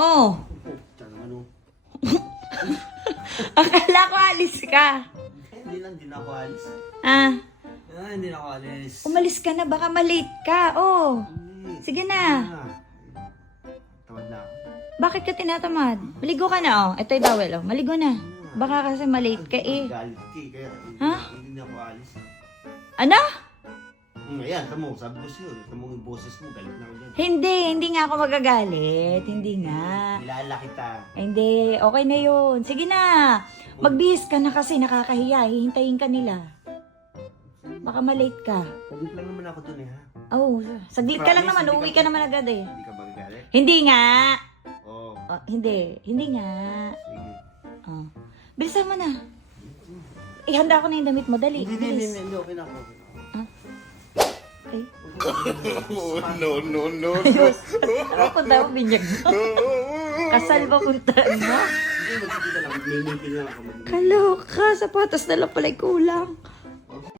Oh. Tsaka ano. Akala ko alis ka. Hindi na ako alis. Ah, Hindi na ako alis. umalis ka na. Baka malate ka. Oh. Hindi. Sige na. Tawad na ako. Bakit ka tinatamad? Maligo ka na, oh. Ito yung towel, oh. Maligo na. Baka kasi malate ka eh. Galit ka eh, kaya Ha? hindi na ako alis. Ano? Ayan, tamo, sabi ko sa'yo, tamo yung boses mo, galit na ako dyan. Hindi nga ako magagalit. Hindi nga. Nilala kita. Hindi, okay na yun. Sige na. Magbihis ka na kasi nakakahiya. Hihintayin ka nila. Baka malate ka. Saglit lang naman ako dun eh, ha? Oh, saglit ka lang Promise, naman. hindi Uuwi ka- ka naman agad eh. Hindi ka ba galit? Hindi nga. Oo. Oh, hindi. Hindi nga. Sige. Oh. Bilisan mo na. Ihanda ko na yung damit mo. Dali. Hindi, Bilis. okay na ako. Okay. No. Ayos. Ano punta mo, binyag mo? Kasal ba puntaan mo? Hindi, magkikita lang. May meeting lang ako. Kaloka. Sapatos na lang pala kulang.